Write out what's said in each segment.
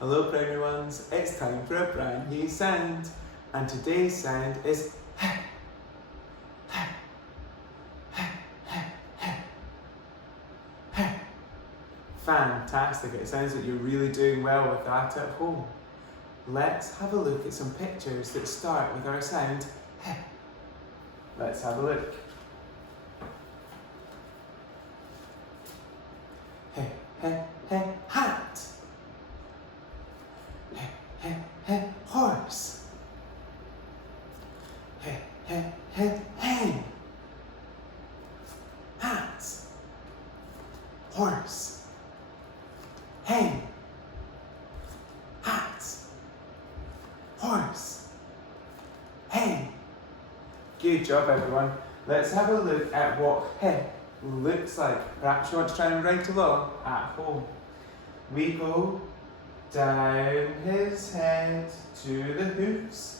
Hello primary ones, it's time for a brand new sound, and today's sound is fantastic. It sounds like you're really doing well with that at home. Let's have a look at some pictures that start with our sound. Let's have a look. Hat. Horse. Hen. Hats. Horse. Hen. Hats. Horse. Hen. Good job everyone. Let's have a look at what hen looks like. Perhaps you want to try and write along at home. We go down his head to the hoofs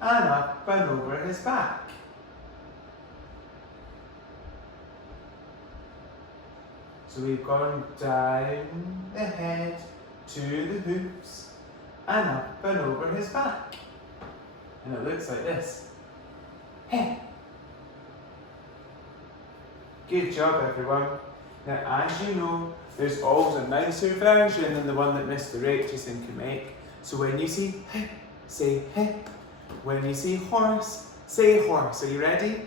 and up and over his back. So we've gone down the head to the hoofs and up and over his back. And it looks like this. Hey. Good job everyone. Now as you know, there's always a nicer version than the one that Mr. Aitchison can make. So when you see hey, say hey. When you see horse, say horse. Are you ready?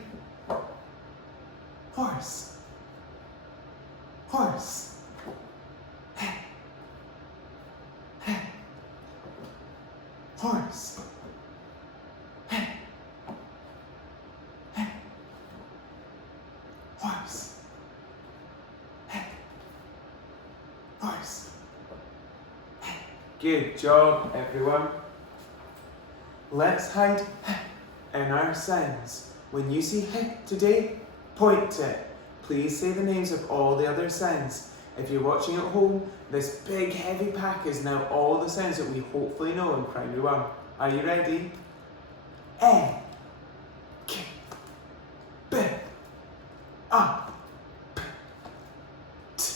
Horse. Horse. Hey. Hey. Horse. Hey. Hey. Horse. Hey. Horse. Hey. Good job, everyone. Let's hide in our sounds. When you see today, point to it. Please say the names of all the other sounds. If you're watching at home, this big heavy pack is now all the sounds that we hopefully know in primary 1. Are you ready? E, K, B, A, P, T,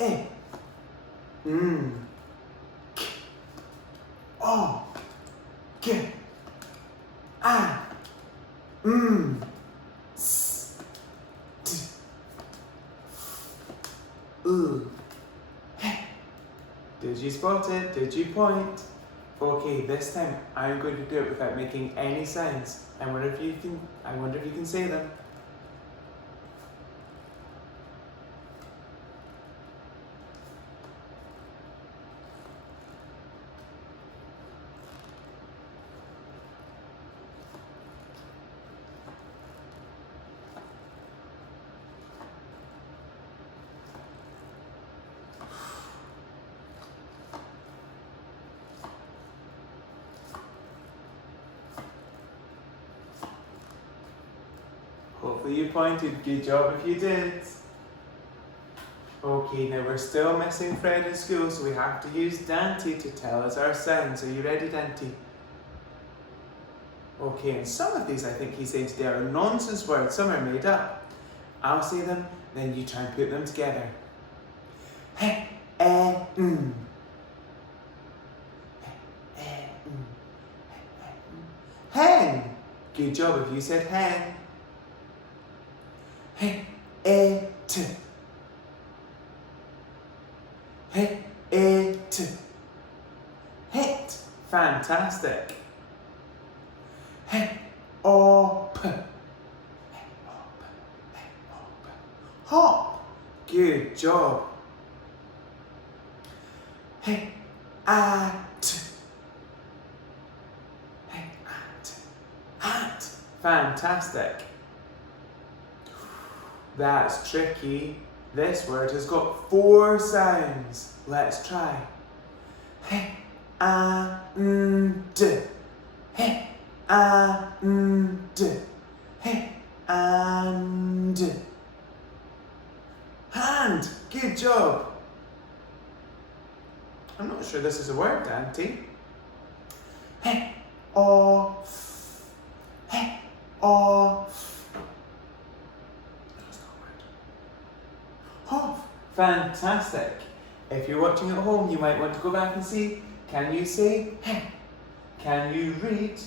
E, K, O, G, A, S, T, F. Did you spot it? Did you point? Okay, this time I'm going to do it without making any sounds. I wonder if you can say them. Hopefully you pointed. Good job if you did. Okay, now we're still missing Fred in school, so we have to use Dante to tell us our sounds. Are you ready, Dante? Okay, and some of these I think he's saying today are nonsense words. Some are made up. I'll say them, then you try and put them together. Hen. Good job if you said hen. T. Hit. Fantastic. Op. Hop. Good job. At. Hat. Fantastic. That's tricky. This word has got 4 sounds. Let's try. And. And. Hand. Good job. I'm not sure this is a word, Dante. Off. Off. That's not a word. Off. Fantastic. If you're watching at home, you might want to go back and see, can you say heh? Can you read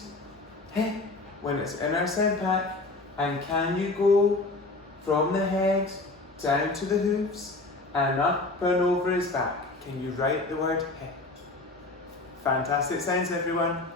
heh when it's in our sound pack? And can you go from the head down to the hooves and up and over his back? Can you write the word heh? Fantastic sounds, everyone.